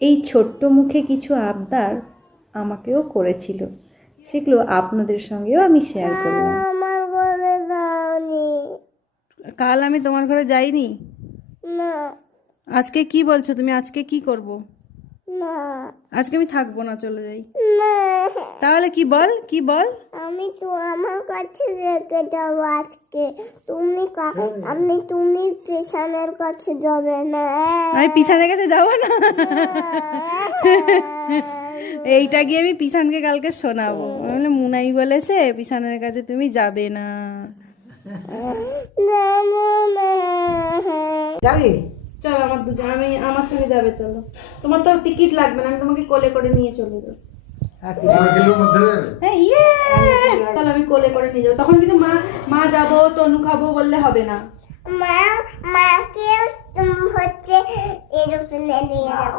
এই ছোট্ট মুখে কিছু আবদার আমাকেও করেছিল, সেগুলো আপনাদের সঙ্গেও আমি শেয়ার করলাম। আমার ঘরে যাওনি। কাল আমি তোমার ঘরে যাইনি? না আজকে কি বলছো তুমি? আজকে কি করব? না আজকে আমি থাকবো না, চলে যাই। না, তাহলে কি বল, কি বল? আমি তো আমার কাছে রেখে যাবো আজকে। তুমি পেছনের কাছে যাবে না। আমি পিছানের কাছে যাবো না? এইটা গিয়ে আমি পিছানকে কালকে শোনাবো, বলে মুনাই বলেছে পিছানের কাছে তুমি যাবে না। যাবি? চলো আমার সঙ্গে যাবে, চলো। তোমার তো টিকিট লাগবে না, আমি তোমাকে কোলে করে নিয়ে চলে যাবো। আর কি যাবে? হ্যাঁ, ইয়ে, চলো আমি কোলে করে নিয়ে যাবো। তখন কিন্তু মা যাবো তনু খাবো বললে হবে না। মাকে হচ্ছে এরোপ্লেনে নিয়ে যাবো।